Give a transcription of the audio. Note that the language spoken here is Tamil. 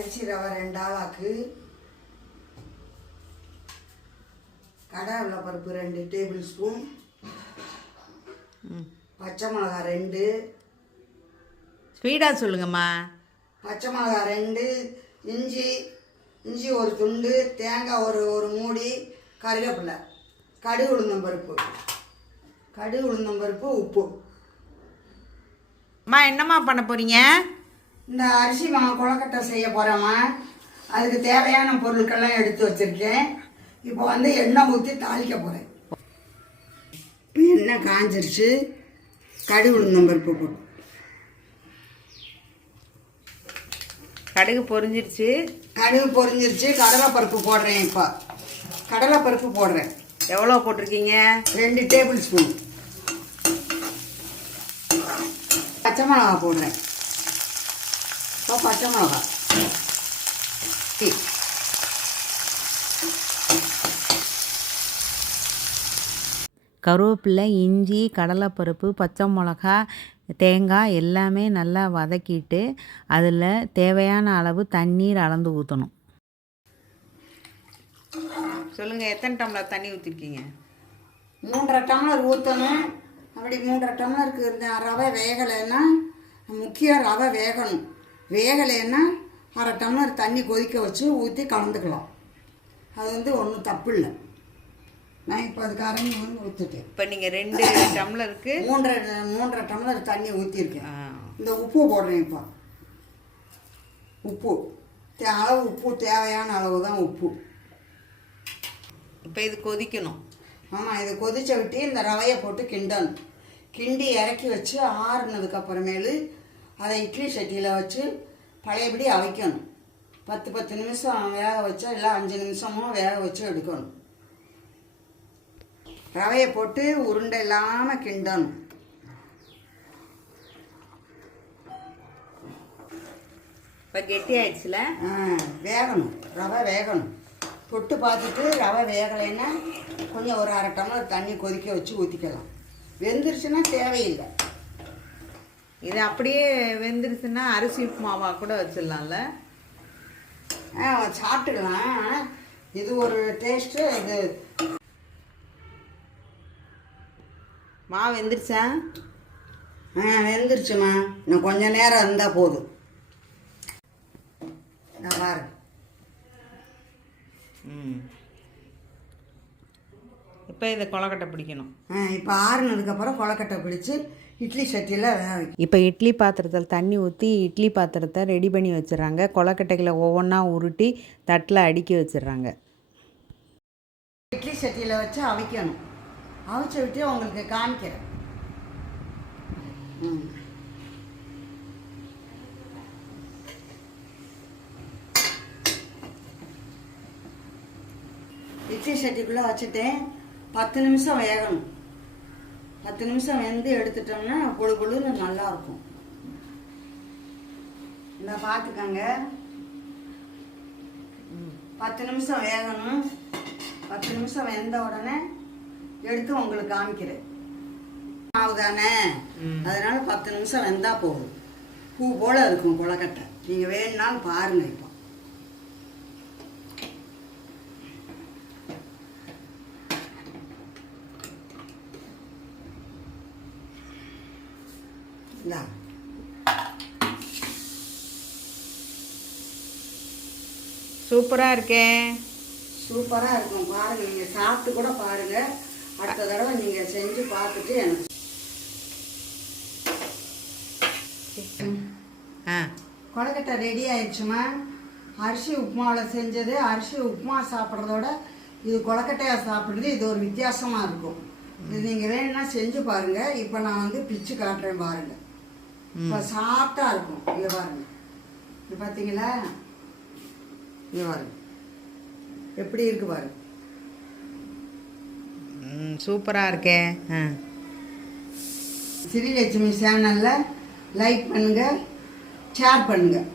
அரிசி ரவை ரெண்டாளாக்கு கடலை பருப்பு ரெண்டு டேபிள் ஸ்பூன். பச்சை மிளகாய் ரெண்டு. ஸ்பீடாக சொல்லுங்கம்மா. பச்சை மிளகாய் ரெண்டு இஞ்சி இஞ்சி ஒரு துண்டு தேங்காய் ஒரு ஒரு மூடி கருவேப்பிலை கடுகு உளுந்தம் பருப்பு. கடுகு உளுந்தம் பருப்பு உப்பு. அம்மா என்னம்மா பண்ண போகிறீங்க இந்த அரிசி மாவு கொழக்கட்டை செய்ய போகிறோம்மா அதுக்கு தேவையான பொருட்கள்லாம் எடுத்து வச்சுருக்கேன். இப்போ வந்து எண்ணெய் ஊற்றி தாளிக்க போகிறேன் எண்ணெய் காஞ்சிருச்சு. கடுகு உளுந்தம் பருப்பு போட்டு. கடுகு பொரிஞ்சிருச்சு. கடுகு பொரிஞ்சிருச்சு. கடலைப்பருப்பு போடுறேன் இப்போ. கடலைப்பருப்பு போடுறேன். எவ்வளோ போட்டிருக்கீங்க? ரெண்டு டேபிள் ஸ்பூன். பச்சை மிளகா போடுறேன். இப்போ பச்சை மிளகா சி. கருவேப்பிலை இஞ்சி கடலைப்பருப்பு பச்சை மிளகா தேங்காய் எல்லாமே நல்லா வதக்கிட்டு அதில் தேவையான அளவு தண்ணீர் அளந்து ஊற்றணும் சொல்லுங்கள் எத்தனை டம்ளர் தண்ணி ஊற்றிருக்கீங்க மூன்றரை டம்ளர் ஊற்றணும் அப்படி மூன்றரை டம்ளருக்கு இந்த ரவை வேகலைன்னா முக்கியம் ரவை வேகணும். வேகலைன்னா அரை டம்ளர் தண்ணி கொதிக்க வச்சு ஊற்றி கலந்துக்கலாம். அது வந்து ஒன்றும் தப்பு இல்லை நான் இப்போ அது கரைஞ்சி வந்து ஊற்றிட்டேன் இப்போ நீங்கள் ரெண்டு டம்ளருக்கு? மூன்றரை மூன்றரை டம்ளர் தண்ணி ஊற்றிருக்கேன் இந்த உப்பு போடுறேன் இப்போ. உப்பு. தே- அளவு உப்பு தேவையான அளவு தான் உப்பு. இப்போ இது கொதிக்கணும். ஆமாம் இதை கொதிச்ச விட்டு இந்த ரவையை போட்டு கிண்டணும். கிண்டி இறக்கி வச்சு ஆறுனதுக்கு அப்புறமேலு அதை இட்லி சட்டியில் வச்சு பழையபடி அவிக்கணும் பத்து பத்து நிமிஷம் வேக வச்சா இல்லை அஞ்சு நிமிஷமும் வேக வச்சு எடுக்கணும். ரவையை போட்டு உருண்டை இல்லாமல் கிண்டணும். இப்போ கெட்டி ஆயிடுச்சுல வேகணும். ரவை வேகணும். தொட்டு பார்த்துட்டு ரவை வேகலைன்னா கொஞ்சம் ஒரு அரை டம்ளர் தண்ணி கொதிக்க வச்சு ஊற்றிக்கலாம் வெந்துருச்சுன்னா தேவையில்லை. இது அப்படியே வெந்துருச்சுன்னா அரிசி உப்புமாவா கூட வச்சிடலாம்ல. ஆ சாப்பிட்டுக்கலாம். இது ஒரு டேஸ்ட்டு இது மாவு வெந்துருச்சா? ஆ வெந்துருச்சுமா. இன்னும் கொஞ்ச நேரம் இருந்தால் போதும். நான் பாரு. ம். இப்போ இதை கொலக்கட்டை பிடிக்கணும். ஆ இப்போ ஆறுனதுக்கப்புறம் கொலக்கட்டை பிடிச்சி இட்லி சட்டியில் இப்போ இட்லி பாத்திரத்தில் தண்ணி ஊற்றி இட்லி பாத்திரத்தை ரெடி பண்ணி வச்சிடுறாங்க. கொலக்கட்டைகளை ஒவ்வொன்றா உருட்டி தட்டில் அடுக்கி வச்சிடுறாங்க. இட்லி சட்டியில் வச்சு அவிக்கணும். அவிச்சு விட்டு உங்களுக்கு காமிக்கிறேன். இட்லி சட்டிக்குள்ளே வச்சுட்டேன் பத்து நிமிஷம் வேகணும். பத்து நிமிஷம் வெந்து எடுத்துட்டோம்னா பொழு பொழுன்னு நல்லா இருக்கும் இந்த பார்த்துக்கங்க பத்து நிமிஷம் வேகணும். பத்து நிமிஷம் வெந்த உடனே எடுத்து உங்களுக்கு காமிக்கிறேன். மாவு தானே. அதனால பத்து நிமிஷம் வெந்தா போதும். பூ போல இருக்கும் கொலக்கட்டை. நீங்க வேணும்னாலும் பாருங்க இப்போ. இந்தா சூப்பராக இருக்கே. சூப்பராக இருக்கும். பாருங்க நீங்கள் சாப்பிட்டு கூட பாருங்க. அடுத்த தடவை நீங்கள் செஞ்சு பார்த்துட்டு எனக்கு ஆ. கொலக்கட்டை ரெடி ஆயிடுச்சுமா? அரிசி உப்புமாவில் செஞ்சது. அரிசி உப்புமா சாப்பிட்றதோட இது கொலக்கட்டையாக சாப்பிட்றது இது ஒரு வித்தியாசமாக இருக்கும். இது நீங்கள் வேணும்னா செஞ்சு பாருங்க. இப்போ நான் வந்து பிச்சு காட்டுறேன் பாருங்க. சாப்பிட்டா இருக்கும் இங்கே பாருங்க. இது பார்த்தீங்களா இங்கே பாருங்க. எப்படி இருக்கு பாருங்க. சூப்பராக இருக்கே. ஸ்ரீலட்சுமி சேனலில் லைக் பண்ணுங்கள் ஷேர் பண்ணுங்கள்